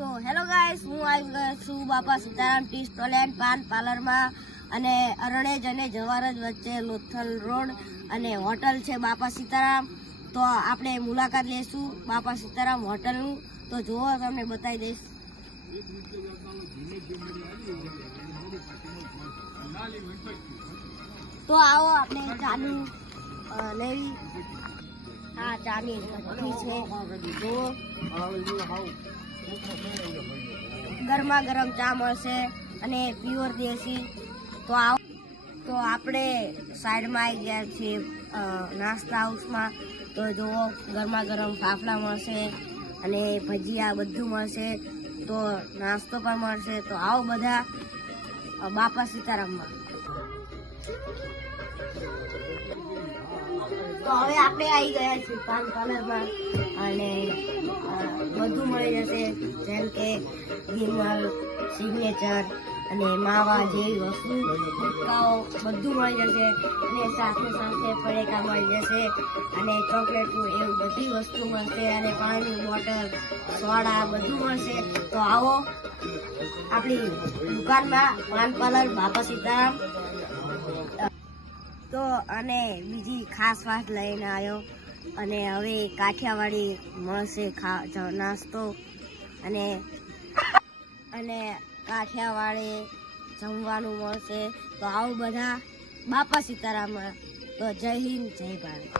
So hello guys, હું આવી ગયો છું Bapa Sitaram tea stall and paan પાર્લરમાં અને અરણેજ અને જવારજ વચ્ચે લોથલ રોડ અને હોટલ છે બાપા સીતારામ. તો આપણે મુલાકાત લઈશું બાપા સીતારામ હોટલનું. તો જુઓ તમને બતાવી દઈશ. તો આવો આપણે ચાલુ લેવી. હા, ચાની ભઠ્ઠી છે. ગરમા ગરમ ચા મળશે અને પ્યોર દેશી. તો આવ તો આપણે સાઈડમાં આવી ગયા છીએ નાસ્તા હાઉસમાં. તો જુઓ ગરમા ગરમ ફાફડા મળશે અને ભજીયા બધું મળશે. તો નાસ્તો પણ મળશે. તો આવો બધા બાપા સીતારામમાં. તો હવે આપણે આવી ગયા છીએ પાન પાર્લરમાં અને બધું મળી જશે. જેમ કે વિમલ સિગ્નેચર અને માવા જેવી વસ્તુ ગુટકાઓ બધું મળી જશે. અને સાથે સાથે પડીકા મળી જશે. અને ચોકલેટનું એવું બધી વસ્તુ મળશે. અને પાણીની બોટલ, સોડા બધું મળશે. તો આવો આપણી દુકાનમાં પાન પાર્લર બાપા સીતારામ તો અને બીજી ખાસ વાત લઈને આવ્યો. અને હવે કાઠિયાવાડી મળશે ખા નાસ્તો. અને અને કાઠિયાવાડી જમવાનું મળશે. તો આવું બધા બાપા સીતારામ તો જય હિન્દ, જય ભારત.